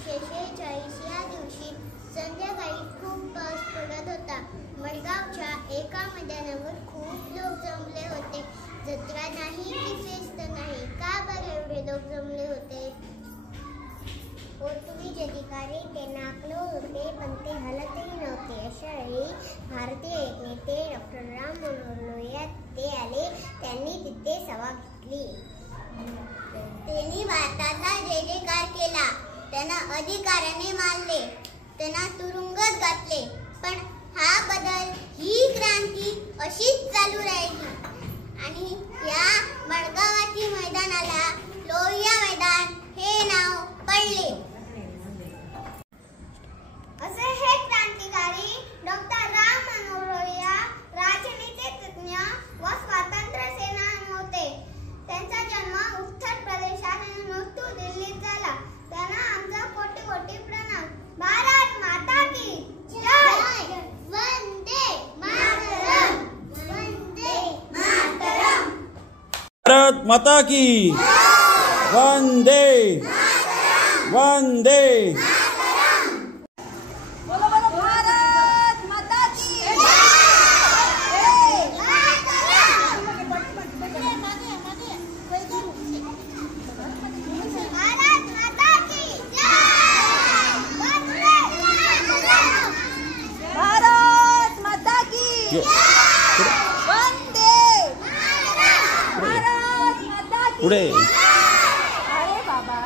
1946 या दिवशी संध्याकाळी खूप पाऊस पडत होता. मडगावच्या एका मैदानावर खूप लोक जमले होते. जत्रा नाही की फेस्त नाही, का बरं एवढे लोक जमले होते? पोर्तुगीज अधिकारी ते नाकलो होते, पण ते हलतही नव्हते. अशा वेळी भारतीय एक नेते डॉक्टर राम मनोहर लोहिया ते आले. त्यांनी तिथे सभा घेतली. त्यांनी भारताचा जय जयकार केला. त्यांना अधिकाऱ्याने मारले, त्यांना तुरुंगात घातले. पण हा बदल, ही क्रांती अशीच चालू राहिली आणि या मडगावाची मैदानाला लोहिया मैदान हे नाव पडले. असे हे क्रांतिकारी डॉक्टर राम मनोहर लोहिया राजनीतिज्ञ व स्वातंत्र्य सेनानी होते. त्यांचा जन्म उत्तर प्रदेशात आणि मृत्यू दिल्लीत झाला. त्यांना आमचा कोटी कोटी प्रणाम. भारत माता की जय. वंदे मातरम. वंदे मातरम. भारत माता की वंदे वंदे. पुढे अरे बाबा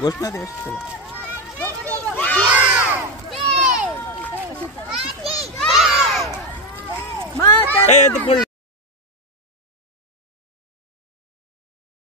घोषणा दे.